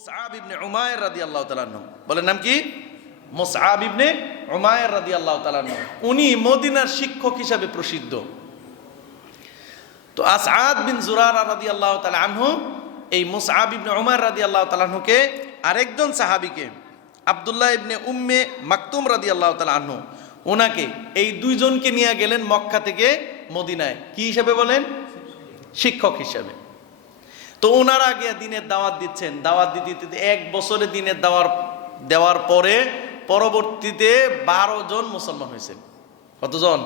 মুসআব ইবনে উমাইর রাদিয়াল্লাহু তাআলা আনহু, বলেন নাম কি? মুসআব ইবনে উমাইর রাদিয়াল্লাহু তাআলা আনহু। উনি মদিনার শিক্ষক হিসাবে প্রসিদ্ধ। তো আসআদ বিন জুরারা রাদিয়াল্লাহু তাআলা আনহু এই মুসআব ইবনে উমাইর রাদিয়াল্লাহু তাআলা আনহুকে আরেকজন সাহাবীকে আব্দুল্লাহ ইবনে উম্মে মাকতুম রাদিয়াল্লাহু তাআলা আনহু, ওনাকে এই দুইজনকে নিয়ে গেলেন মক্কা থেকে মদিনায়। কি হিসাবে বলেন? শিক্ষক হিসাবে। তো ওনারা গিয়ে দিনের দাওয়াত দিচ্ছেন। দাওয়াত দিতে দিতে এক বছরে দিনের দেওয়ার পরে পরবর্তীতে 12 জন মুসলমান হয়েছেন। কতজন?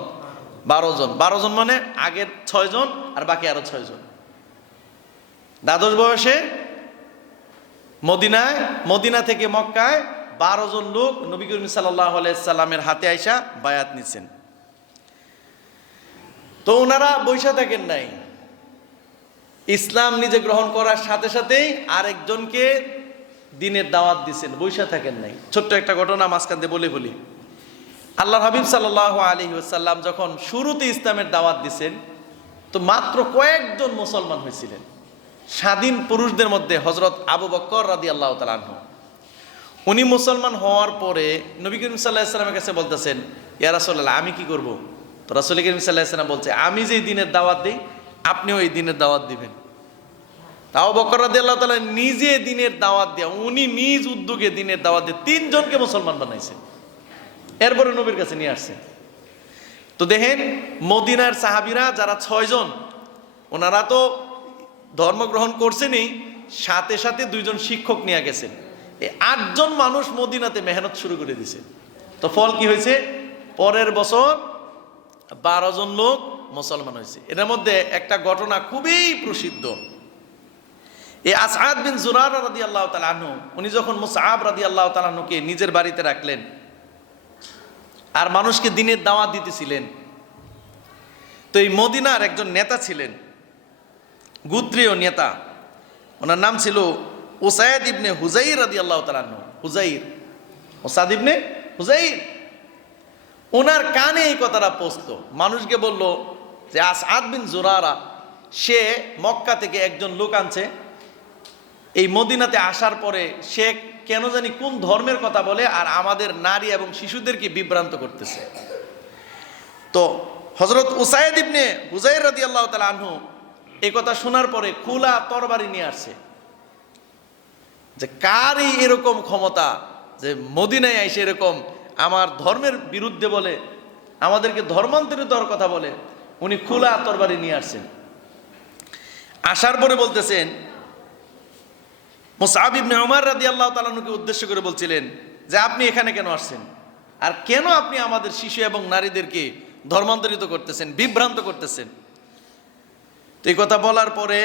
12 জন। 12 জন মানে আগের 6 জন আর বাকি আরো 6 জন। দ্বাদশ বয়সে মদিনা থেকে মক্কায় 12 জন লোক নবী করিম সাল্লাল্লাহু আলাইহি সাল্লামের হাতে আইসা বায়াত নিছেন। তো ওনারা বৈশা থাকেন নাই, ইসলাম নিজে গ্রহণ করার সাথে সাথেই আরেকজনকে দিনের দাওয়াত দিচ্ছেন, বৈশা থাকেন নাই। ছোট্ট একটা ঘটনা মাঝখান দিয়ে বলি। আল্লাহর হাবিব সাল্লাল্লাহু আলাইহি ওয়াসাল্লাম যখন শুরুতে ইসলামের দাওয়াত দিচ্ছেন, তো মাত্র কয়েকজন মুসলমান হয়েছিলেন। স্বাধীন পুরুষদের মধ্যে হযরত আবু বকর রাদিয়াল্লাহু তাআলা আনহু, উনি মুসলমান হওয়ার পরে নবী করিম সাল্লাল্লাহু আলাইহি ওয়াসাল্লামের কাছে বলতেছেন, ইয়া রাসূলুল্লাহ, আমি কি করব? তো রাসূল করিম সাল্লাল্লাহু আলাইহি ওয়াসাল্লাম বলছে, আমি যে দিনের দাওয়াত দিই আপনিও এই দিনের দাওয়াত দিবেন। আবু বকর রাদিয়াল্লাহু তাআলা নিজে দিনের দাওয়াত দেয়া, উনি নিজ উদ্যোগে দিনের দাওয়াত দিয়ে 3 জনকে মুসলমান বানাইছেন, এরপরে নবীর কাছে নিয়ে আসছেন। তো দেখেন মদিনার সাহাবীরা যারা 6 জন, ওনারা তো ধর্মগ্রহণ করছেনই, সাথে সাথে 2 জন শিক্ষক নিয়ে গেছেন। এই 8 জন মানুষ মদিনাতে মেহনত শুরু করে দিয়েছে। তো ফল কি হয়েছে? পরের বছর 12 জন লোক মুসলমান হয়েছে। এর মধ্যে একটা ঘটনা খুবই প্রসিদ্ধ। এই আসআদ বিন জুরারা রাদিয়াল্লাহু তাআলা আনহু, উনি যখন মুসআব রাদিয়াল্লাহু তাআলা আনহুকে নিজের বাড়িতে রাখলেন আর মানুষকে দিনের দাওয়াত দিতেছিলেন, তো এই মদিনার একজন নেতা ছিলেন, গোত্রীয় নেতা, ওনার নাম ছিল উসাইদ ইবনে হুযাইর রাদিয়াল্লাহু তাআলা আনহু। উসাদ ইবনে হুযাইর, ওনার কানে এই কথাটা পৌঁছলো। মানুষকে বলল যে আসআদ বিন জুরারা সে মক্কা থেকে একজন লোক আনছে, এই মদিনাতে আসার পরে সে কেন জানি কোন ধর্মের কথা বলে আর আমাদের নারী এবং শিশুদেরকে বিভ্রান্ত করতেছে। তো হযরত উসাইদ ইবনে হুযাইর রাদিয়াল্লাহু তাআলা আনহু এই কথা শোনার পরে খোলা তরবারি নিয়ে আসছে, যে কারই এরকম ক্ষমতা যে মদিনায় এসে এরকম আমার ধর্মের বিরুদ্ধে বলে, আমাদেরকে ধর্মান্তরিত হওয়ার কথা বলে। উনি খোলা তরবারি নিয়ে আসছেন। আসার পরে বলতেছেন, মুসআব ইবনে উমার রাদিয়াল্লাহু তাআলা আনহুকে উদ্দেশ্য করে বলছিলেন যে আপনি এখানে কেন আসছেন, আর কেন আপনি আমাদের শিশু এবং নারীদেরকে ধর্মান্তরিত করতেছেন, বিভ্রান্ত করতেছেন? তো এই কথা বলার পরে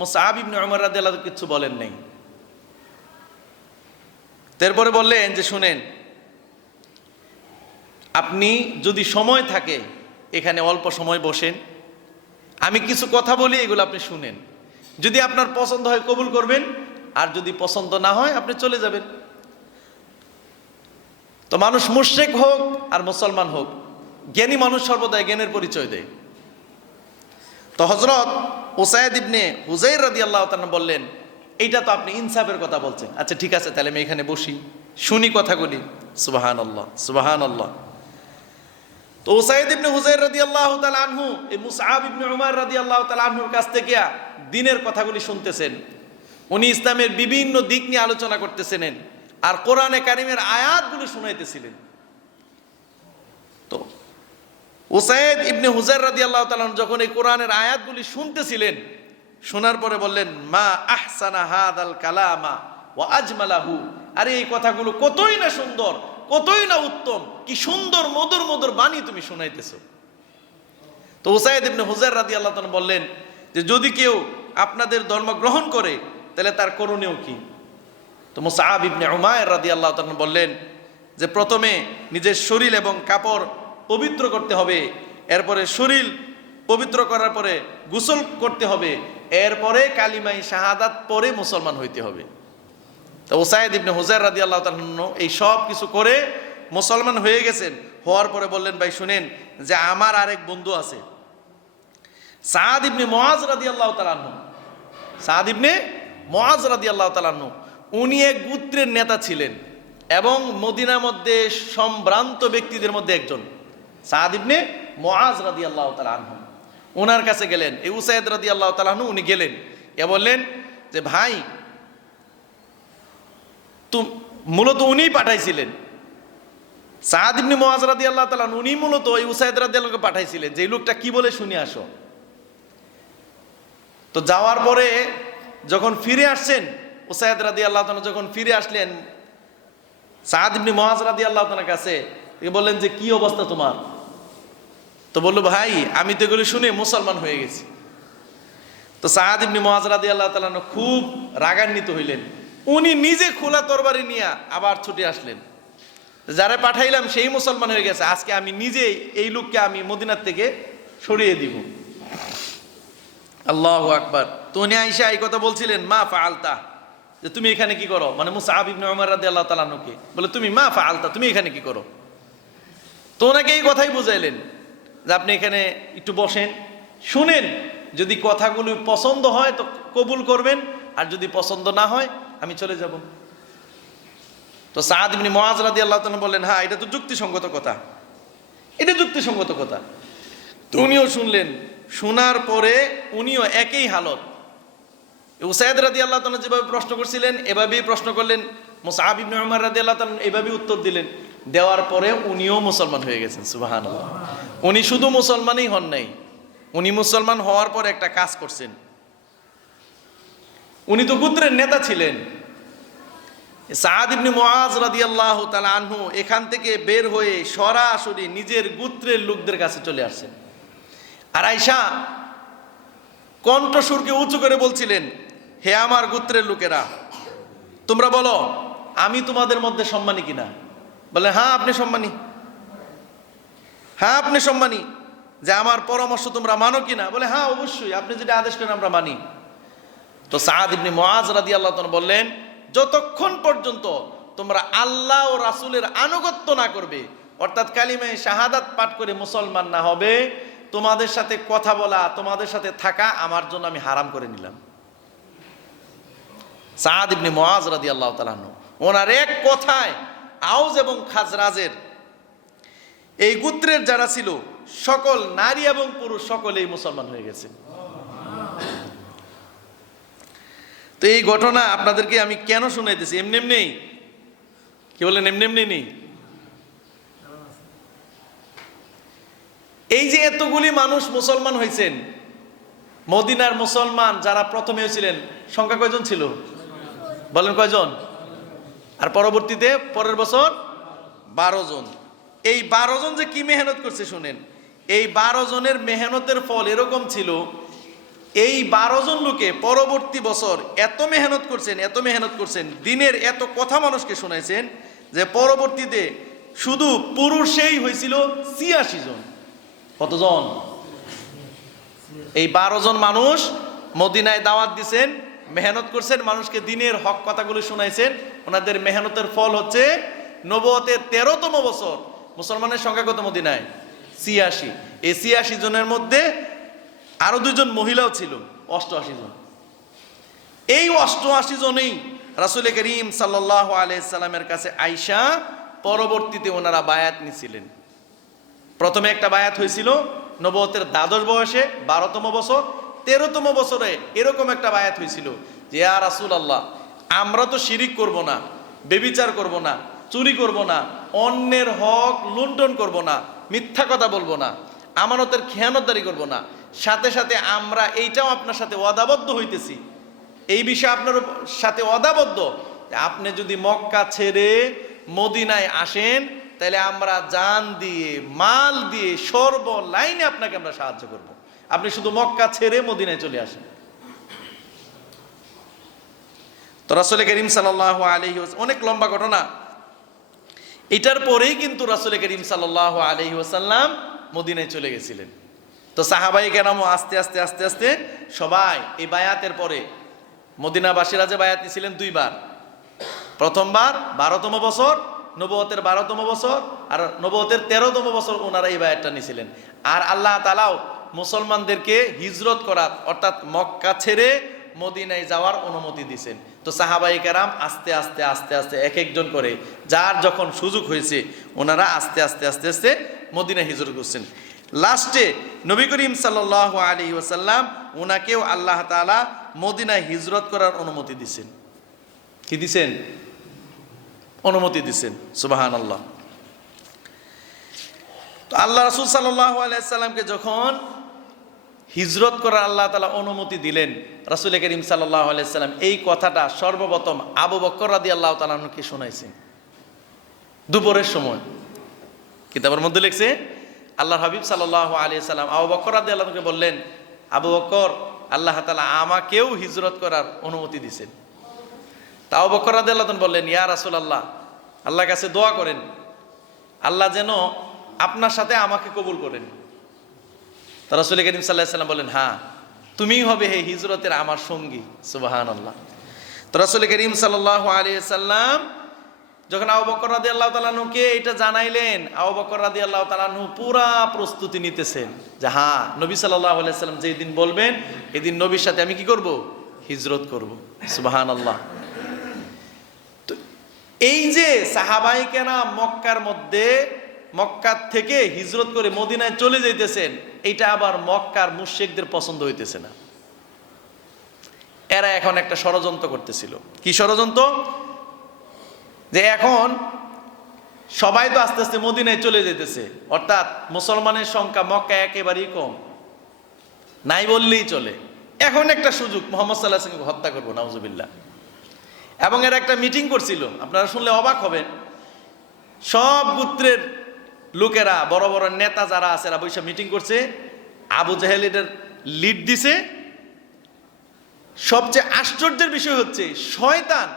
মুসআব ইবনে উমার রাদিয়াল্লাহু কিছু বলেন নাই। তারপরে বললেন যে শুনেন, আপনি যদি সময় থাকে এখানে অল্প সময় বসেন, আমি কিছু কথা বলি, এগুলো আপনি শুনেন। যদি আপনার পছন্দ হয় কবুল করবেন, আর যদি পছন্দ না হয় আপনি চলে যাবেন। তো মানুষ মুশরিক হোক আর মুসলমান হোক, জ্ঞানী মানুষ সর্বদাই জ্ঞানের পরিচয় দেয়। তো হযরত উসাইদ ইবনে হুযাইর রাদিয়াল্লাহু তাআলা বললেন, এইটা তো আপনি ইনসাফের কথা বলছেন, আচ্ছা ঠিক আছে, তাহলে আমি এখানে বসি, শুনি কথাগুলি। সুবহানাল্লাহ, সুবহানাল্লাহ। তো উসাইদ ইবনে হুযাইর রাদিয়াল্লাহু তাআলা আনহু এই মুসআব ইবনে উমার রাদিয়াল্লাহু তাআলা আনহুর কাছ থেকে দ্বীনের কথাগুলি শুনতেছেন। উনি ইসলামের বিভিন্ন দিক নিয়ে আলোচনা করতেছিলেন আর কোরআনে কারিমের আয়াতগুলি শুনাইতেছিলেন। তো উসাইদ ইবনে হুযাইর রাদিয়াল্লাহু তাআলা যখন এই কোরআনের আয়াতগুলি শুনতেছিলেন, শোনার পরে বললেন, মা আহসানা হাদাল কালামা ওয়া আজমালাহু, আরে এই কথাগুলো কতই না সুন্দর, কতই না উত্তম, কি সুন্দর মধুর মধুর বাণী তুমি শোনাইতেছো। তো উসাইদ ইবনে হুযাইর রাদিয়াল্লাহু তাআলা বললেন যে যদি কেউ আপনাদের ধর্ম গ্রহণ করে তাহলে তার করণীয় কি? তো মুসআব ইবনে উমাইর রাদিয়াল্লাহু তাআলা বললেন যে প্রথমে নিজের শরীর এবং কাপড় পবিত্র করতে হবে, এরপরে শরীর পবিত্র করার পরে গোসল করতে হবে, এরপরে কালিমায়ে শাহাদাত পড়ে মুসলমান হইতে হবে। তো উসাইদ ইবনে হুযাইর রাদিয়াল্লাহু তাআলা এই সব কিছু করে মুসলমান হয়ে গেছেন। হওয়ার পরে বললেন, ভাই শুনেন যে আমার আরেক বন্ধু আছে, সাদ ইবনে মুআজ রাদিয়াল্লাহু তাআলা আনহু। সাদ ইবনে মুআজ রাদিয়াল্লাহু তাআলা আনহু উনি এক গোত্রের নেতা ছিলেন এবং মদিনার মধ্যে সম্ভ্রান্ত ব্যক্তিদের মধ্যে একজন। সাদ ইবনে মুআজ রাদিয়াল্লাহু তাআলা আনহু ওনার কাছে গেলেন। এই উসাইদ রাদিয়াল্লাহু তাআলা আনহু উনি গেলেন, এ বললেন যে ভাই, মূলত উনিই পাঠাইছিলেন, সাদ ইবনে মুআজ রাদিয়াল্লাহু তাআলা উনি মূলত এই উসাইদ রাদিয়াল্লাহুকে পাঠাইছিলেন যে এই লোকটা কি বলে শুনে আসো। তো যাওয়ার পরে যখন ফিরে আসছেন, উসাইদ রাদিয়াল্লাহু তাআলা যখন ফিরে আসলেন সাদ ইবনে মুআজ রাদিয়াল্লাহু তাআলার কাছে, বললেন যে কি অবস্থা তোমার? তো বলল, ভাই আমি তো এগুলো শুনে মুসলমান হয়ে গেছি। তো সাদ ইবনে মুআজ রাদিয়াল্লাহু তাআলা খুব রাগান্বিত হইলেন। উনি নিজে খোলা তরবারি নিয়ে আবার ছুটে আসলেন, যারা পাঠাইলাম সেই মুসলমান হয়ে গেছে, আজকে আমি নিজেই এই লোককে আমি মদিনার থেকে সরিয়ে দিব। আল্লাহু আকবার। তো উনি আয়েশা এই কথা বলছিলেন, মা ফাআলতা, যে তুমি এখানে কি করো, মানে মুসআব ইবনে উমার রাদিয়াল্লাহু তাআলা আনহুকে বলে, তুমি মা ফাআলতা, তুমি এখানে কি করো? তো ওনাকে এই কথাই বুঝাইলেন যে আপনি এখানে একটু বসেন, শুনেন, যদি কথাগুলো পছন্দ হয় তো কবুল করবেন, আর যদি পছন্দ না হয় আমি চলে যাব। তো সাদ ইবনে মুআজ রাদিয়াল্লাহু তাআলা বললেন, হ্যাঁ এটা তো যুক্তিসঙ্গত কথা, এটা যুক্তিসঙ্গত কথা। তো উনিও শুনলেন, শোনার পরে উনিও একই হালত, উসাইদ রাদিয়াল্লাহু তাআলা যেভাবে প্রশ্ন করছিলেন এভাবেই প্রশ্ন করলেন, মুসআব ইবনে উমার রাদিয়াল্লাহু তাআলা এভাবেই উত্তর দিলেন। দেওয়ার পরে উনিও মুসলমান হয়ে গেছেন। সুবহানাল্লাহ। উনি শুধু মুসলমানই হন নাই, উনি মুসলমান হওয়ার পর একটা কাজ করছেন। উনি তো গোত্রের নেতা ছিলেন। সাদ ইবনে মুআজ রাদিয়াল্লাহু তাআলা আনহু এখান থেকে বের হয়ে সরাসরি নিজের গোত্রের লোকদের কাছে চলে আসছেন। আর আয়েশা কণ্ঠস্বরকে উঁচু করে বলছিলেন, হে আমার গোত্রের লোকেরা, তোমরা বলো আমি তোমাদের মধ্যে সম্মানী কিনা? বলে, হ্যাঁ আপনি সম্মানী, হ্যাঁ আপনি সম্মানী। যে আমার পরামর্শ তোমরা মানো কিনা? বলে, হ্যাঁ অবশ্যই, আপনি যেটা আদেশ করেন আমরা মানি। তো সাদ ইবনে মুআজ রাদিয়াল্লাহু তাআলা বললেন, যতক্ষণ পর্যন্ত তোমরা আল্লাহ ও রাসূলের আনুগত্য না করবে, অর্থাৎ কালিমা শাহাদাত পাঠ করে মুসলমান না হবে, তোমাদের সাথে কথা বলা, তোমাদের সাথে থাকা আমার জন্য আমি হারাম করে নিলাম। সাদ ইবনে মুআজ রাদিয়াল্লাহু তাআলা ওনার এক কথায় আউস এবং খাজরাজের এই গোত্রের যারা ছিল সকল নারী এবং পুরুষ সকলেই মুসলমান হয়ে গেছে। তো এই ঘটনা আপনাদেরকে আমি কেন শুনাইতেছি? এমনি এমনি, কি বলেন, এমনি এমনি নেই। এই যে এতগুলি মানুষ মুসলমান হয়েছেন, মদিনার মুসলমান যারা প্রথমে হয়েছিলেন সংখ্যা কয়জন ছিল বলেন? কয়জন? আর পরবর্তীতে পরের বছর 12 জন। এই 12 জন যে কি মেহনত করছে শুনেন। এই 12 জনের মেহনতের ফল এরকম ছিল, এই 12 জন লোকে পরবর্তী বছর এত মেহনত করছেন, এত মেহনত করছেন, দিনের এত কথা মানুষকে শোনাইছেন যে পরবর্তীতে শুধু পুরুষেই হয়েছিল 86 জন। কতজন? এই 12 জন মানুষ মদিনায় দাওয়াত দিছেন, মেহনত করছেন, মানুষকে দিনের হক কথাগুলো শোনাইছেন। ওনাদের মেহনতের ফল হচ্ছে নবুয়তের 13তম বছর মুসলমানের সংখ্যা কত মদিনায়? 86। এই 86 জনের মধ্যে আরো 2 জন মহিলাও ছিল, 88 জন। এই 88 জনেই রাসূল করিম সাল্লাল্লাহু আলাইহি সাল্লামের কাছে আয়েশা, পরবর্তীতে ওনারা বায়াত নিছিলেন। প্রথমে একটা বায়াত হয়েছিল নবুয়তের দ্বাদশ বয়সে 12তম বছর, 13তম বছরে এরকম একটা বায়াত হয়েছিল যে ইয়া রাসূলুল্লাহ, আমরা তো শিরিক করব না, বেবিচার করব না, চুরি করব না, অন্যের হক লুণ্ঠন করব না, মিথ্যা কথা বলবো না, আমানতের খেয়ানতদারি করব না, সাথে সাথে আমরা এইটাও আপনার সাথে ওয়াদাবদ্ধ হইতেছি, এই বিষয়ে আপনার সাথে ওয়াদাবদ্ধ, আপনি যদি মক্কা ছেড়ে মদিনায় আসেন তাহলে আমরা জান দিয়ে মাল দিয়ে সর্ব লাইনে আপনাকে আমরা সাহায্য করব, আপনি শুধু মক্কা ছেড়ে মদিনায় চলে আসেন। তো রাসূল করিম সাল্লাল্লাহু আলাইহি ওয়াসাল্লাম, অনেক লম্বা ঘটনা, এটার পরেই কিন্তু রাসূল করিম সাল্লাল্লাহু আলাইহি ওয়াসাল্লাম মদিনায় চলে গেছিলেন। তো সাহাবায়ে কেরাম আস্তে আস্তে আস্তে আস্তে সবাই এই বায়াতের পরে, মদিনাবাসীরা যে বায়াত নিয়েছিলেন 2 বার, প্রথমবার 12তম বছর নবুয়তের 12তম বছর, আর নবুয়তের 13তম বছর ওনারা এই বায়াতটা নিয়েছিলেন। আর আল্লাহ তাআলাও মুসলমানদেরকে হিজরত করার, অর্থাৎ মক্কা ছেড়ে মদিনায় যাওয়ার অনুমতি দিয়েছেন। তো সাহাবায়ে কেরাম আস্তে আস্তে আস্তে আস্তে এক একজন করে যার যখন সুযোগ হয়েছে ওনারা আস্তে আস্তে আস্তে আস্তে মদিনায় হিজরত করছেন। লাস্টে নবী করিম সাল্লাল্লাহু আলাইহি ওয়াসাল্লাম ওনাকেও আল্লাহ তাআলা মদিনায় হিজরত করার অনুমতি দিছেন। কি দিছেন? অনুমতি দিছেন। সুবহানাল্লাহ। তো আল্লাহ রাসূল সাল্লাল্লাহু আলাইহি ওয়াসাল্লামকে যখন হিজরত করার আল্লাহ তাআলা অনুমতি দিলেন, রাসূল করিম সাল্লাল্লাহু আলাইহি ওয়াসাল্লাম এই কথাটা সর্বপ্রথম আবু বকর রাদিয়াল্লাহু তাআলা আনহুকে শোনাইছেন দুপুরের সময়। কিতাবের মধ্যে লিখছে আল্লাহর হাবিব সাল্লাল্লাহু আলাইহি ওয়াসাল্লাম আবু বকর রাদিয়াল্লাহু আনহুকে বললেন, আবু বকর, আল্লাহ তাআলা আমাকেও হিজরত করার অনুমতি দিয়েছেন। তা আবু বকর রাদিয়াল্লাহু আনহু বললেন, ইয়া রাসূলুল্লাহ, আল্লাহর কাছে দোয়া করেন আল্লাহ যেন আপনার সাথে আমাকে কবুল করেন। তা রাসূল করিম সাল্লাল্লাহু আলাইহি ওয়াসাল্লাম বললেন, হ্যাঁ, তুমিই হবে এই হিজরতের আমার সঙ্গী। সুবহানাল্লাহ। তো রাসূল করিম সাল্লাল্লাহু আলাইহি ওয়াসাল্লাম যখন আবু বকর রাদিয়াল্লাহু তাআলা আনহুকে এটা জানাইলেন, আবু বকর রাদিয়াল্লাহু তাআলা আনহু পুরা প্রস্তুতি নিতেছেন যে হ্যাঁ, নবী সাল্লাল্লাহু আলাইহি ওয়াসাল্লাম যেই দিন বলবেন এদিন নবীর সাথে আমি কি করব? হিজরত করব। সুবহানাল্লাহ। তো এই যে সাহাবায়ে কেরাম মক্কা থেকে হিজরত করে মদিনায় চলে যাইতেছেন, এটা আবার মক্কার মুশরিকদের পছন্দ হইতেছে না। এরা এখন একটা ষড়যন্ত্র করতেছিল। কি ষড়যন্ত্র? যে এখন সবাই তো আস্তে আস্তে মদিনায় চলে যেতেছে, অর্থাৎ মুসলমানের সংখ্যা মক্কায় একেবারেই কম, নাই বললেই চলে। এখন একটা সুযোগ, মুহাম্মদ সাল্লাল্লাহু আলাইহি ওয়াসাল্লামকে হত্যা করবো, নাউজুবিল্লাহ। এবং এরা একটা মিটিং করছিল, আপনারা শুনলে অবাক হবেন। সব গোত্রের লোকেরা, বড় বড় নেতা যারা আছে এরা বৈশা মিটিং করছে। আবু জাহেল এটার লিড দিছে। সবচেয়ে আশ্চর্যের বিষয় হচ্ছে শয়তান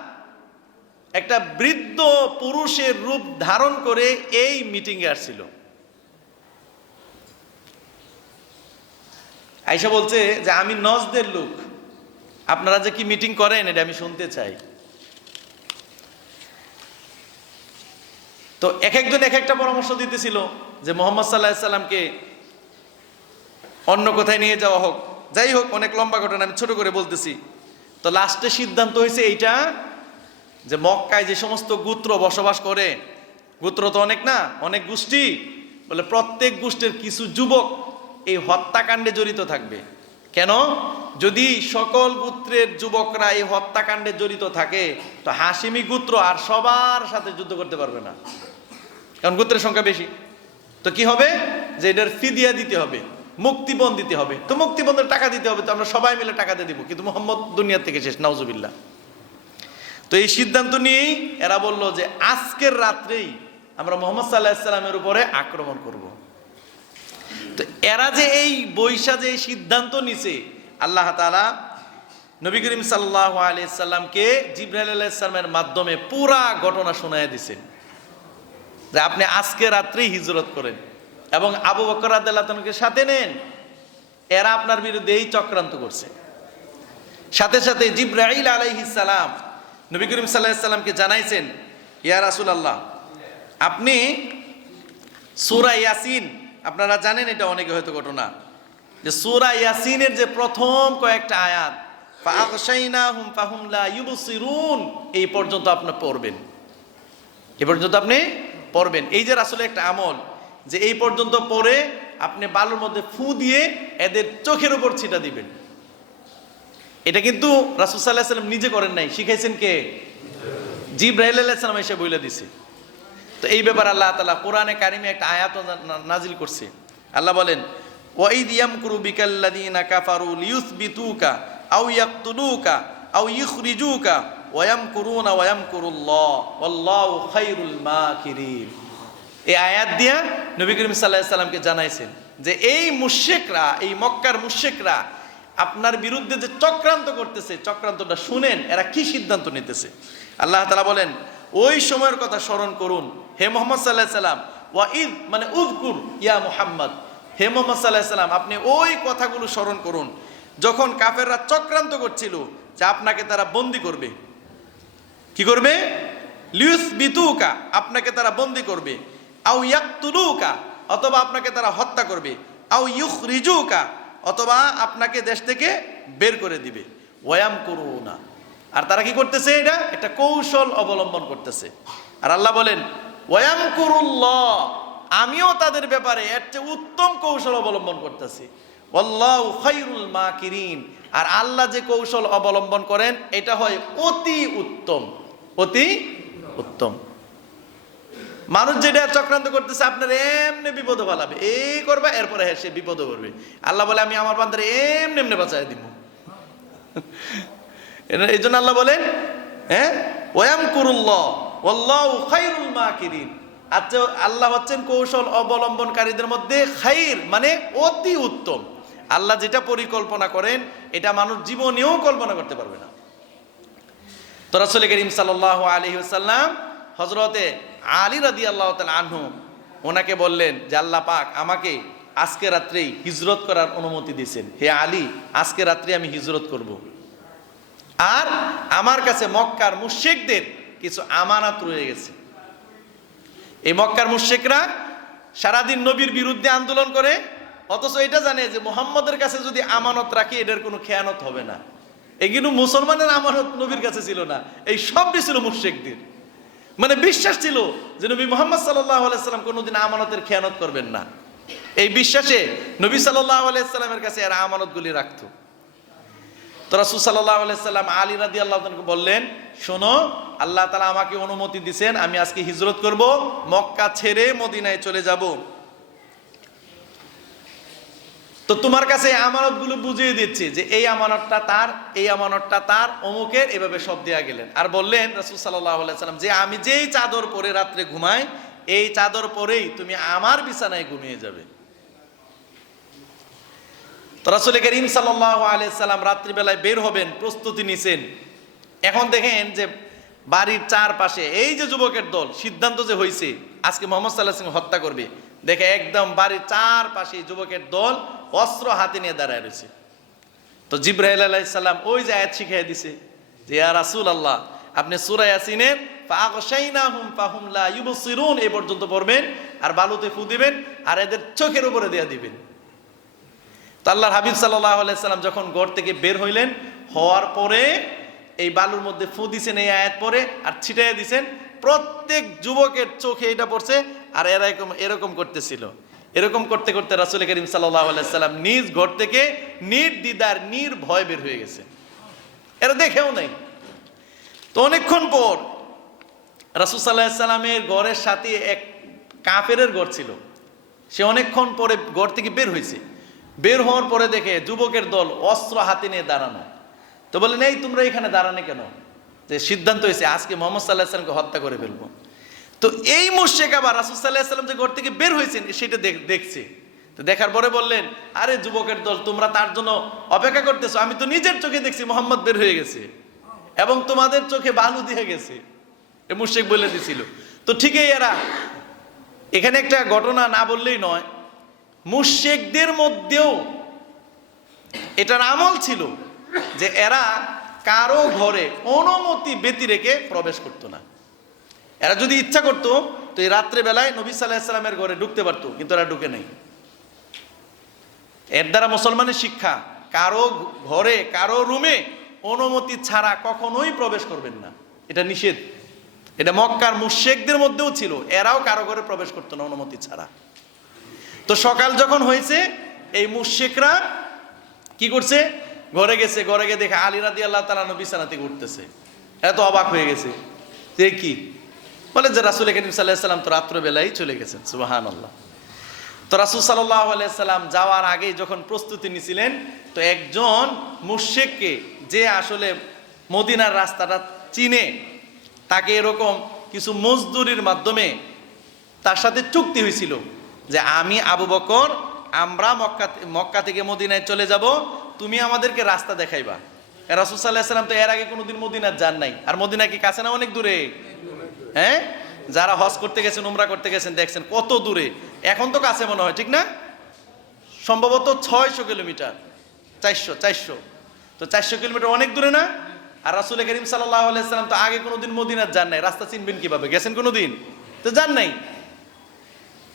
একটা বৃদ্ধ পুরুষের রূপ ধারণ করে এই মিটিংয়ে আসছিল। আয়েশা বলছে যে আমি নজদের লোক, আপনারা যে কি মিটিং করেন এটা আমি শুনতে চাই। তো এক একজন এক একটা পরামর্শ দিতেছিল যে মুহাম্মদ সাল্লাল্লাহু আলাইহি সাল্লামকে অন্য কোথায় নিয়ে যাওয়া হোক। যাই হোক, অনেক লম্বা ঘটনা, আমি ছোট করে বলতেছি। তো লাস্টে সিদ্ধান্ত হয়েছে এইটা যে মক্কায় যে সমস্ত গোত্র বসবাস করে, গোত্র তো অনেক না, অনেক গোষ্ঠী, বলে প্রত্যেক গোষ্ঠীর কিছু যুবক এই হত্যাকাণ্ডে জড়িত থাকবে। কেন? যদি সকল গোত্রের যুবকরা এই হত্যাকাণ্ডে জড়িত থাকে তো হাশিমি গোত্র আর সবার সাথে যুদ্ধ করতে পারবে না, কারণ গোত্রের সংখ্যা বেশি। তো কি হবে? যে এটার ফিদিয়া দিতে হবে, মুক্তিপণ দিতে হবে। তো মুক্তিপণের টাকা দিতে হবে, তো আমরা সবাই মিলে টাকা দিয়ে দিব, কিন্তু মুহাম্মদ দুনিয়া থেকে শেষ, নাউজুবিল্লাহ। তো এই সিদ্ধান্ত নিয়েই এরা বলল যে আজকের রাত্রেই আমরা মুহাম্মদ সাল্লাল্লাহু আলাইহি সাল্লামের উপরে আক্রমণ করব। তো এরা যে এই বৈশা যে সিদ্ধান্ত নিছে, আল্লাহ তাআলা নবী করিম সাল্লাল্লাহু আলাইহি সাল্লামকে জিবরাইল আলাইহিস সালামের মাধ্যমে পুরা ঘটনা শোনায় দিছেন যে আপনি আজকে রাত্রেই হিজরত করেন এবং আবু বকর রাদিয়াল্লাহু আনহুকে সাথে নেন। এরা আপনার বিরুদ্ধে এই চক্রান্ত করছে। সাথে সাথে জিবরাইল আলাইহিস সালাম নবী করিম সাল্লাল্লাহু আলাইহি সাল্লামকে জানাইছেন, ইয়া রাসূলুল্লাহ, আপনি সূরা ইয়াসিন, আপনারা জানেন এটা অনেকে হয়তো ঘটনা, যে সূরা ইয়াসিনের যে প্রথম কয়েকটা আয়াত ফাআগশাইনাহুম ফাহুম লা ইউবসিরুন, এই পর্যন্ত আপনি পড়বেন, এই পর্যন্ত আপনি পড়বেন। এই যে রাসূলের একটা আমল, যে এই পর্যন্ত পড়ে আপনি বালুর মধ্যে ফু দিয়ে এদের চোখের উপর ছিটা দিবেন। এটা কিন্তু রাসূল সাল্লাল্লাহু আলাইহি ওয়াসাল্লাম নিজে করেন নাই, শিখাইছেন কে? জিবরাইল আলাইহিস সালাম এসে বলে দিছে। তো এই ব্যাপারে আল্লাহ তাআলা কোরআনে কারিমে একটা আয়াত নাজিল করছে। আল্লাহ বলেন, ওয়াইদ ইয়ামকুরু বিকাল্লাযীনা কাফারু লিয়ুসবিতুকা আও ইয়াকতুলুকা আও ইখরিজুকা ওয়া ইয়ামকুরুনা ওয়া ইয়ামকুরুল্লাহ ওয়াল্লাহু খায়রুল মাকিরিন। এই আয়াত দিয়া নবী করিম সাল্লাল্লাহু আলাইহি সাল্লামকে জানাইছেন যে এই মুশরিকরা, এই মক্কার মুশরিকরা আপনার বিরুদ্ধে যে চক্রান্ত করতেছে, চক্রান্তটা শুনেন এরা কি সিদ্ধান্ত নিতেছে। আল্লাহ তাআলা বলেন, ওই সময়ের কথা স্মরণ করুন হে মুহাম্মদ সাল্লাল্লাহু আলাইহি সাল্লাম, ওয়াইদ মানে উযকুর ইয়া মুহাম্মদ, হে মুহাম্মদ সাল্লাল্লাহু আলাইহি সাল্লাম আপনি ওই কথাগুলো স্মরণ করুন যখন কাফেররা চক্রান্ত করছিল যে আপনাকে তারা বন্দী করবে। কি করবে? লিয়ুসবিতুকা, আপনাকে তারা বন্দী করবে, আও ইয়াকতুলুকা, অথবা আপনাকে তারা হত্যা করবে, আও ইখরিজুকা, অথবা আপনাকে দেশ থেকে বের করে দিবে, ওয়ায়ামকুরুনা, আর তারা কি করতেছে? এটা একটা কৌশল অবলম্বন করতেছে। আর আল্লাহ বলেন ওয়ায়ামকুরুল্লাহ, আমিও তাদের ব্যাপারে এর চেয়ে উত্তম কৌশল অবলম্বন করতেছি। ওয়াল্লাহু খায়রুল মাকিরিন, আর আল্লাহ যে কৌশল অবলম্বন করেন এটা হয় অতি উত্তম, অতি উত্তম। মানুষ যেটা চক্রান্ত করতেছে আপনার এমনি বিপদ ফেলাবে, এই করবে, এরপরে সে বিপদ করবে। আল্লাহ বলে আমি আমার বান্দারে এমনি এমনি বাঁচাই দিব। এই জন্য আল্লাহ বলেন হ্যাঁ ওয়ায়ামকুরুল্লাহ ওয়াল্লাহু খায়রুল মাকিরিন। আচ্ছা, আল্লাহ হচ্ছেন কৌশল অবলম্বনকারীদের মধ্যে খাইর, মানে অতি উত্তম। আল্লাহ যেটা পরিকল্পনা করেন এটা মানুষ জীবনেও কল্পনা করতে পারবে না। তো রাসূল করিম সাল্লাল্লাহু আলাইহি ওয়াসাল্লাম হযরতে আলী রাদিয়াল্লাহু তাআলা আনহু ওনাকে বললেন যে আল্লাহ পাক আমাকে আজকে রাত্রেই হিজরত করার অনুমতি দিয়েছেন। হে আলী, আজকে রাত্রে আমি হিজরত করব, আর আমার কাছে মক্কার মুশরিকদের কিছু আমানত রয়ে গেছে। এই মক্কার মুশরিকরা সারাদিন নবীর বিরুদ্ধে আন্দোলন করে, অথচ এটা জানে যে মুহাম্মদের কাছে যদি আমানত রাখি এটার কোনো খেয়ানত হবে না। এই কিন্তু মুসলমানের আমানত নবীর কাছে ছিল না, এই সবই ছিল মুশরিকদের। মানে বিশ্বাস ছিল যে নবী মুহাম্মদ সাল্লাল্লাহু আলাইহি সাল্লাম কোনোদিন আমানতের খেয়ানত করবেন না। এই বিশ্বাসে নবী সাল্লাল্লাহু আলাইহি সাল্লামের কাছে এরা আমানতগুলি রাখতো। তো রাসূল সাল্লাল্লাহু আলাইহি সাল্লাম আলী রাদিয়াল্লাহু তাআলাকে বললেন, শোনো, আল্লাহ তাআলা আমাকে অনুমতি দিয়েছেন, আমি আজকে হিজরত করব, মক্কা ছেড়ে মদিনায় চলে যাব। তো তোমার কাছে এই আমানতগুলো বুঝিয়ে দিচ্ছি যে এই আমানতটা তার, এই আমানতটা তার, অমুকের, এভাবে সব দেয়া গেলেন। আর বললেন রাসূল সাল্লাল্লাহু আলাইহি সাল্লাম যে আমি যেই চাদর পরে রাত্রে ঘুমাই এই চাদর পরেই তুমি আমার বিছানায় ঘুমিয়ে যাবে। তো রাসূল করিম সাল্লাল্লাহু আলাইহি সাল্লাম রাত্রিবেলায় বের হবেন, প্রস্তুতি নিছেন। এখন দেখেন যে বাড়ির চারপাশে এই যে যুবকের দল সিদ্ধান্ত যে হয়েছে আজকে মুহাম্মদ সাল্লাল্লাহু আলাইহি ওয়াসাল্লাম হত্যা করবে, দেখে একদম বাড়ির চারপাশে যুবকের দল অস্ত্র হাতে নিয়ে দাঁড়ায় রয়েছে। তো জিবরাইল আলাইহিস সালাম ওই যে আয়াত শিখিয়ে দিছে যে ইয়া রাসূলুল্লাহ, আপনি সূরা ইয়াসিনের ফাগশাইনাহুম ফাহুম লা ইউবসিরুন এই পর্যন্ত পড়বেন, আর বালুতে ফু দিবেন, আর এদের চোখের উপরে দেয়া দিবেন। তো আল্লাহর হাবিব সাল্লাল্লাহু আলাইহি সাল্লাম যখন ঘর থেকে বের হইলেন, হওয়ার পরে এই বালুর মধ্যে ফু দিছেন, এই আয়াত পরে আর ছিটাইয়া দিছেন, প্রত্যেক যুবকের চোখে এটা পড়ছে, আর এরকম করতেছিল। এরকম করতে করতে রাসূল করিম সাল্লাল্লাহু আলাইহি সাল্লাম নিজ ঘর থেকে নির্দ্বিধার নির্ভয় বের হয়ে গেছে, এরা দেখেও নাই। তো অনেকক্ষণ পর রাসূল সাল্লাল্লাহু আলাইহি সাল্লামের ঘরের সাথে এক কাফেরের ঘর ছিল, সে অনেকক্ষণ পরে ঘর থেকে বের হয়েছে। বের হওয়ার পরে দেখে যুবকের দল অস্ত্র হাতে নিয়ে দাঁড়ানো। তো বলেন, এই তোমরা এখানে দাঁড়ানো কেন? যে সিদ্ধান্ত হয়েছে আজকে মুহাম্মদ সাল্লাল্লাহু আলাইহি সাল্লামকে হত্যা করে ফেলবো। তো এই মুশরিক আবার রাসূল সাল্লাল্লাহু আলাইহি সাল্লাম যে ঘর থেকে বের হয়েছেন সেটা দেখছে। তো দেখার পরে বললেন, আরে যুবকের দল, তোমরা তার জন্য অপেক্ষা করতেছো, আমি তো নিজের চোখে দেখছি মুহাম্মদ বের হয়ে গেছে এবং তোমাদের চোখে বালু দিয়ে গেছে। এ মুশরিক বলে দিছিল। তো ঠিকই এরা এখানে একটা ঘটনা না বললেই নয়, মুশরিকদের মধ্যেও এটার আমল ছিল যে এরা কারো ঘরে অনুমতি ব্যতি রেখে প্রবেশ করতো না। এরা যদি ইচ্ছা করতো তো এই রাত্রে বেলায় নবী সাল্লাল্লাহু আলাইহি সাল্লামের ঘরে ঢুকতে পারতো, কিন্তু এরা ঢুকে নাই। এর দ্বারা মুসলমানের শিক্ষা, কারো ঘরে কারো রুমে অনুমতি ছাড়া কখনোই প্রবেশ করবেন না, এটা নিষেধ। এটা মক্কার মুশরিকদের মধ্যেও ছিল, এরাও কারো ঘরে প্রবেশ করতো না অনুমতি ছাড়া। তো সকাল যখন হয়েছে এই মুশরিকরা কি করছে, ঘরে গেছে, ঘরে গিয়ে দেখে আলী রাদিয়াল্লাহু তাআলা আনহু বিছানা থেকে উঠতেছে। এত অবাক হয়ে গেছে যে কি, বলে যে রাসূল করিম সাল্লাল্লাহু আলাইহি সাল্লাম তো রাত্রবেলায় চলে গেছেন। সুবহানাল্লাহ। তো রাসূল সাল্লাল্লাহু আলাইহি সাল্লাম যাওয়ার আগে যখন প্রস্তুতি নিছিলেন, তো একজন মুশরিককে, যে আসলে মদিনার রাস্তাটা চিনে, তাকে এরকম কিছু মজদুরির মাধ্যমে তার সাথে চুক্তি হয়েছিল যে আমি আবু বকর, আমরা মক্কা থেকে মদিনায় চলে যাব, তুমি আমাদেরকে রাস্তা দেখাইবা। রাসূল সাল্লাল্লাহু আলাইহি সাল্লাম তো এর আগে কোনোদিন মদিনার যান নাই, আর মদিনা কি কাছে না অনেক দূরে? হ্যাঁ, যারা হজ করতে গেছেন, উমরা করতে গেছেন, দেখছেন কত দূরে। এখন তো কাছে মনে হয়, ঠিক না? সম্ভবত 600 কিলোমিটার, 400। তো 400 কিলোমিটার অনেক দূরে না? আর রাসূল করিম সাল্লাল্লাহু আলাইহি সাল্লাম তো আগে কোনোদিন মদিনার যান নাই, রাস্তা চিনবেন কিভাবে? গেছেন কোনোদিন? তো যান নাই।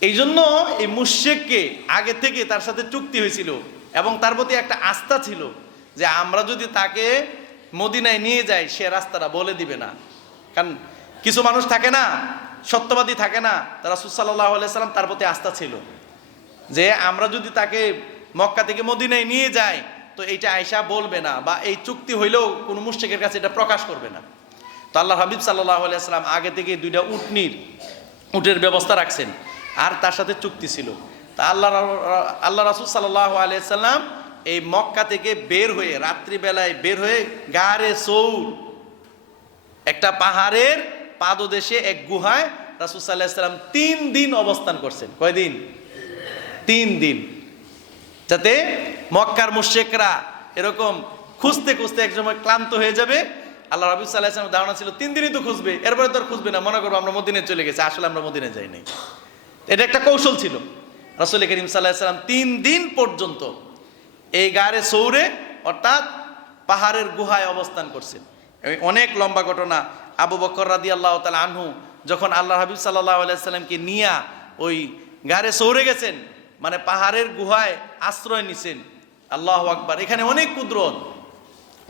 এই জন্য এই মুশরিককে আগে থেকে তার সাথে চুক্তি হয়েছিল এবং তার প্রতি একটা আস্থা ছিল যে আমরা যদি তাকে মদিনায় নিয়ে যায় সে রাস্তাটা বলে দিবে না। কারণ কিছু মানুষ থাকে না, সত্যবাদী থাকে না, রাসূল সাল্লাল্লাহু আলাইহি সাল্লাম তার প্রতি আস্থা ছিল যে আমরা যদি তাকে মক্কা থেকে মদিনায় নিয়ে যাই তো এইটা আয়েশা বলবে না, বা এই চুক্তি হইলেও কোনো মুশরিকের কাছে এটা প্রকাশ করবে না। তো আল্লাহ হাবিব সাল্লাল্লাহু আলাইহি সাল্লাম আগে থেকে 2টা উটের ব্যবস্থা রাখছেন, আর তার সাথে চুক্তি ছিল। তা আল্লাহ রাসূল সাল্লাল্লাহু আলাইহি সাল্লাম এই মক্কা থেকে বের হয়ে রাত্রিবেলায় বের হয়ে গারে সৌর একটা পাহাড়ের পাদদেশে এক গুহায় রাসূল সাল্লাল্লাহু আলাইহি সাল্লাম 3 দিন অবস্থান করছেন। কয়দিন? 3 দিন। যাতে মক্কার মুশরিকরা এরকম খুঁজতে খুঁজতে একসময় ক্লান্ত হয়ে যাবে। আল্লাহ রাসূল সাল্লাল্লাহু আলাইহি ওয়াসাল্লাম ধারণা ছিল 3 দিনই তো খুঁজবে, এরপরে তো আর খুঁজবে না, মনে করবো আমরা মদিনায় চলে গেছি, আসলে আমরা মদিনায় যাই নাই। এটা একটা কৌশল ছিল। রাসূল করিম সাল্লাল্লাহু আলাইহি ওয়াসাল্লাম 3 দিন পর্যন্ত এই গারে সৌরে অর্থাৎ পাহাড়ের গুহায় অবস্থান করছেন। অনেক লম্বা ঘটনা। আবু বকর রাদিয়াল্লাহু তাআলা আনহু যখন আল্লাহ হাবিব সাল্লাল্লাহু আলাইহি সাল্লামকে নিয়ে ওই গারে সৌরে গেছেন, মানে পাহাড়ের গুহায় আশ্রয় নিছেন। আল্লাহু আকবার। এখানে অনেক কুদরত,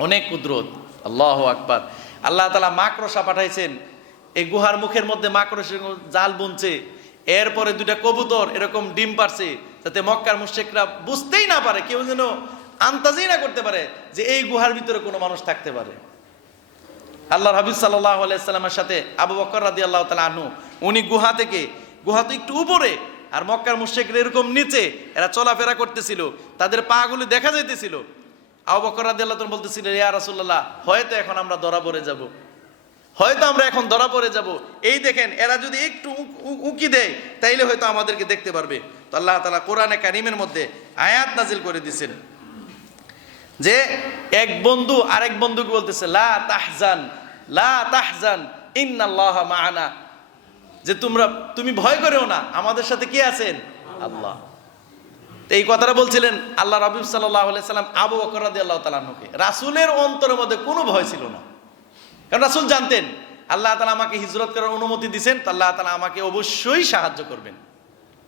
অনেক কুদরত। আল্লাহু আকবার। আল্লাহ তাআলা মাকড়সা পাঠাইছেন, এই গুহার মুখের মধ্যে মাকড়সা জাল বুনছে, এরপরে 2টা কবুতর এরকম ডিম পারছে, যাতে মক্কার মুশরিকরা বুঝতেই না পারে, কেউ যেন আন্দাজই না করতে পারে যে এই গুহার ভিতরে কোনো মানুষ থাকতে পারে। আল্লাহর হাবিব সাল্লাল্লাহু আলাইহি সাল্লামের সাথে আবু বকর রাদিয়াল্লাহু তাআলা আনহু, উনি গুহা তো একটু উপরে, আর মক্কার মুশরিকরা এরকম নিচে, এরা চলাফেরা করতেছিল, তাদের পাগুলো দেখা যাইতেছিল। আবু বকর রাদিয়াল্লাহু তাআলা বলতেছিল, ইয়া রাসূলুল্লাহ, হয়তো এখন আমরা ধরা পড়ে যাব, হয়তো আমরা এখন ধরা পড়ে যাব। এই দেখেন এরা যদি একটু উকি দেয় তাইলে হয়তো আমাদেরকে দেখতে পারবে। তো আল্লাহ তাআলা কোরআনে কারীমের মধ্যে আয়াত নাজিল করে দিয়েছেন যে এক বন্ধু আরেক বন্ধুকে বলতেছে, লা তাহজান ইন্নাল্লাহা মা'ানা, যে তুমি ভয় করেও না, আমাদের সাথে কে আছেন? আল্লাহ। এই কথাটা বলছিলেন আল্লাহ রাসূল সাল্লাল্লাহু আলাইহি সাল্লাম আবু বকর রাদিয়াল্লাহু তাআলা আনহুকে। রাসূলের অন্তরের মধ্যে কোনো ভয় ছিল না, কারণ রাসূল জানতেন আল্লাহ তাআলা আমাকে হিজরত করার অনুমতি দিয়েছেন, তো আল্লাহ তাআলা আমাকে অবশ্যই সাহায্য করবেন।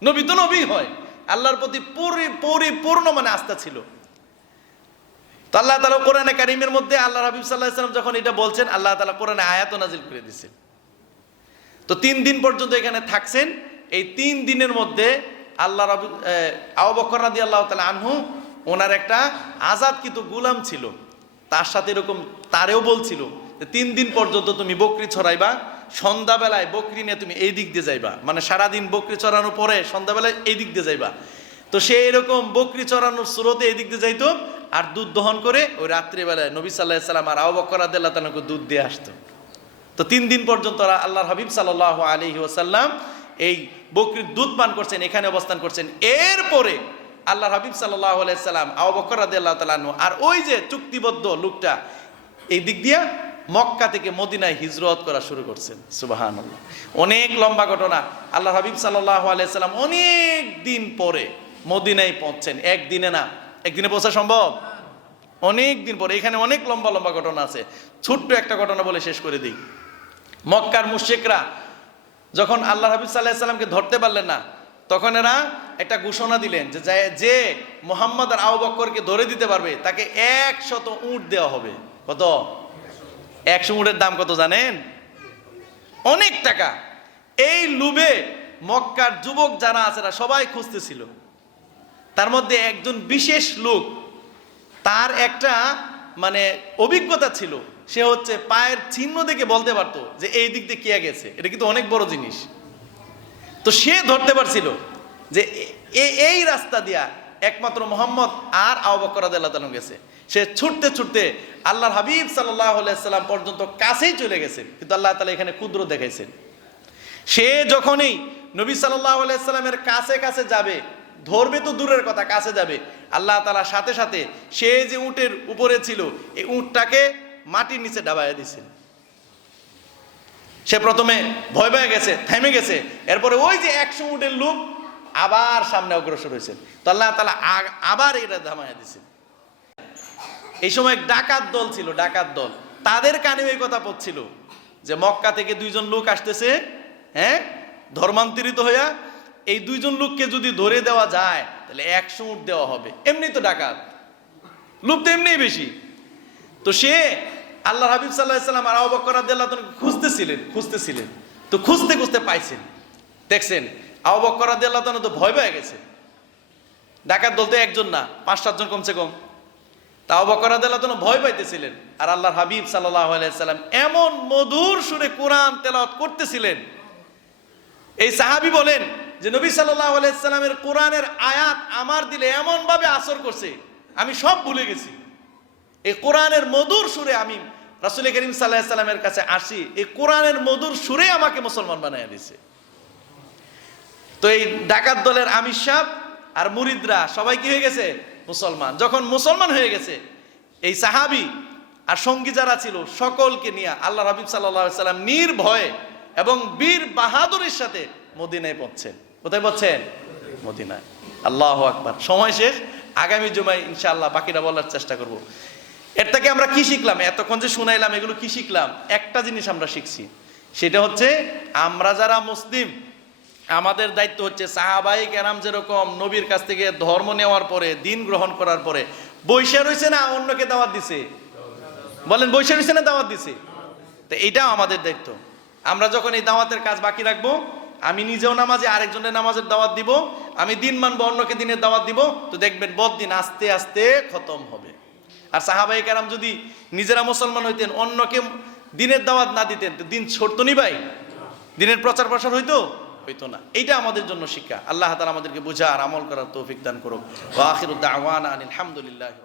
নবী তো নবী হয়, আল্লাহর প্রতি পরিপূর্ণ মানে আস্থা ছিল। তো আল্লাহ তাআলা কোরআনে কারীমের মধ্যে আল্লাহ রাসূল সাল্লাল্লাহু আলাইহি সাল্লাম যখন এটা বলছেন, আল্লাহ তাআলা কোরআনে আয়াত নাজিল করে দিয়েছেন। তো 3 দিন পর্যন্ত এখানে থাকছেন। এই 3 দিনের মধ্যে আল্লাহ আবু বকর রাদিয়াল্লাহু তাআলা আনহু, ওনার একটা আজাদকৃত গোলাম ছিল, তার সাথে এরকম তারেও বলছিল যে 3 দিন পর্যন্ত তুমি বকরি ছড়াইবা, সন্ধ্যাবেলায় বকরি নিয়ে তুমি এই দিক দিয়ে যাইবা, মানে সারাদিন বকরি চড়ানোর পরে সন্ধ্যাবেলায় এই দিক দিয়ে যাইবা। তো সে এরকম বকরি চড়ানোর স্রোতে এই দিক দিয়ে যাইতো, আর দুধ দহন করে ওই রাত্রিবেলায় নবী সাল্লাল্লাহু আলাইহি সাল্লাম আর আবু বকর রাদিয়াল্লাহু তাআলাকে দুধ দিয়ে আসতো। তো 3 দিন পর্যন্ত আল্লাহর হাবিব সাল্লাল্লাহু আলাইহি ওয়াসাল্লাম এই বকরির দুধ পান করছেন, এখানে অবস্থান করছেন। এরপরে আল্লাহর হাবিব সাল্লাল্লাহু আলাইহি সাল্লাম, আবু বকর রাদিয়াল্লাহু তাআলা আনহু আর ওই যে চুক্তিবদ্ধ লোকটা এই দিক দিয়া মক্কা থেকে মদিনায় হিজরত করা শুরু করছেন। সুবহানাল্লাহ। অনেক লম্বা ঘটনা। আল্লাহর হাবিব সাল্লাল্লাহু আলাইহি সাল্লাম অনেক দিন পরে মদিনায় পৌঁছছেন, একদিনে না। একদিনে পৌঁছা সম্ভব? অনেক দিন পরে। এখানে অনেক লম্বা লম্বা ঘটনা আছে, ছোট্ট একটা ঘটনা বলে শেষ করে দিই। মক্কার মুশরিকরা যখন আল্লাহ হাবিব সাল্লাল্লাহু আলাইহি সাল্লামকে ধরতে পারলেন না, তখন এরা একটা ঘোষণা দিলেন যে মুহাম্মদ আর আবু বকরকে ধরে দিতে পারবে তাকে 100 উট দেওয়া হবে। কত? 100 উটের দাম কত জানেন? অনেক টাকা। এই লোভে মক্কার যুবক যারা আছে সবাই খুঁজতেছিল। তার মধ্যে একজন বিশেষ লোক, তার একটা মানে অভিজ্ঞতা ছিল, সে হচ্ছে পায়ের চিহ্ন দেখে বলতে পারতো যে এই দিক দিয়ে কে গেছে। এটা কিন্তু অনেক বড় জিনিস। তো সে ধরতে পারছিল যে এই রাস্তা দিয়া একমাত্র মুহাম্মদ আর আবু বকর রাদিয়াল্লাহু তাআলা গেছে। সে ছুটতে ছুটতে আল্লাহর হাবিব সাল্লাল্লাহু আলাইহি সাল্লাম পর্যন্ত কাছেই চলে গেছে, কিন্তু আল্লাহ তাআলা এখানে কুদরত দেখাইছেন। সে যখনই নবী সাল্লাল্লাহু আলাইহি সাল্লামের কাছে কাছে যাবে, ধরবে তো দূরের কথা, কাছে যাবে, আল্লাহ তাআলা সাথে সাথে সে যে উটের উপরে ছিল এই উটটাকে মাটির নিচে ডাবাইয়া দিয়েছেন। সে প্রথমে ভয় পেয়ে গেছে, থেমে গেছে। এরপরে ওই যে 100 উটের লোক আবার সামনে অগ্রসর হয়েছেন। তো আল্লাহ তাআলা আবার এটা থামাইয়া দিয়েছেন। এই সময় ডাকাত দল ছিল, ডাকাত দল, তাদের কানে এই কথা পড়ছিল যে মক্কা থেকে 2 জন লোক আসতেছে, হ্যাঁ, ধর্মান্তরিত হইয়া। এই 2 জন লোককে যদি ধরে দেওয়া যায় তাহলে 100 উট দেওয়া হবে। এমনি তো ডাকাত, লোভ তো এমনিই বেশি। তো সে আল্লাহ হাবিব সাল্লাল্লাহু আলাইহি সাল্লাম আর আবু বকর রাদিয়াল্লাহু তাআলা খুঁজতেছিলেন তো খুঁজতে খুঁজতে পাইছেন। দেখছেন আবু বকর রাদিয়াল্লাহু তাআলা তো ভয় পেয়ে গেছে। ডাকাত দল তো একজন না, 5-7 জন কমসে কম। তা আবু বকর রাদিয়াল্লাহু তাআলা ভয় পাইতেছিলেন। আর আল্লাহর হাবিব সাল্লাল্লাহু আলাইহি সাল্লাম এমন মধুর সুরে কোরআন তেলাওয়াত করতেছিলেন, এই সাহাবী বলেন যে নবী সাল্লাল্লাহু আলাইহি সাল্লামের কোরআনের আয়াত আমার দিলে এমন ভাবে আসর করছে আমি সব ভুলে গেছি। এই কোরআনের মধুর সুরে আমি রাসূল করিম সাল্লাল্লাহু আলাইহি সাল্লামের কাছে আসি, এই কোরআনের মধুর সুরে আমাকে মুসলমান বানায় দিয়েছে। তো এই ডাকাত দলের আমির সাহেব আর মুরিদরা সবাই কি হয়ে গেছে? মুসলমান। যখন মুসলমান হয়ে গেছে, এই সাহাবী আর সঙ্গী যারা ছিল সকলকে নিয়ে আল্লাহ হাবিব সাল্লাল্লাহু আলাইহি সাল্লাম নির্ভয়ে এবং বীর বাহাদুরের সাথে মদিনায় পৌঁছছেন। কোথায় পৌঁছছেন? মদিনায়। আল্লাহু আকবার। সময় শেষ, আগামী জুমায় ইনশাআল্লাহ বাকিটা বলার চেষ্টা করব। এর থেকে আমরা কি শিখলাম? এতক্ষণ যে শুনাইলাম এগুলো কি শিখলাম? একটা জিনিস আমরা শিখছি, সেটা হচ্ছে আমরা যারা মুসলিম আমাদের দায়িত্ব হচ্ছে সাহাবায়ে কেরাম যেরকম নবীর কাছ থেকে ধর্ম নেওয়ার পরে, দিন গ্রহণ করার পরে বৈশা রয়েছে না অন্যকে দাওয়াত দিছে? বলেন বৈশা রয়েছে না দাওয়াত দিছে? তো এইটাও আমাদের দায়িত্ব। আমরা যখন এই দাওয়াতের কাজ বাকি রাখবো, আমি নিজেও নামাজে আরেকজনের নামাজের দাওয়াত দিব, আমি দিন মানবো অন্যকে দিনের দাওয়াত দিব, তো দেখবেন বদদিন আস্তে আস্তে খতম হবে। আর সাহাবায়ে কেরাম যদি নিজেরা মুসলমান হইতেন, অন্যকে দিনের দাওয়াত না দিতেন, তো দিন ছড়তো নি ভাই? দিনের প্রচার প্রসার হইতো না। এইটা আমাদের জন্য শিক্ষা। আল্লাহ তাআলা আমাদেরকে বোঝা আর আমল করার তৌফিক দান করুক। ওয়া আখিরু দাওয়ানা আলহামদুলিল্লাহি।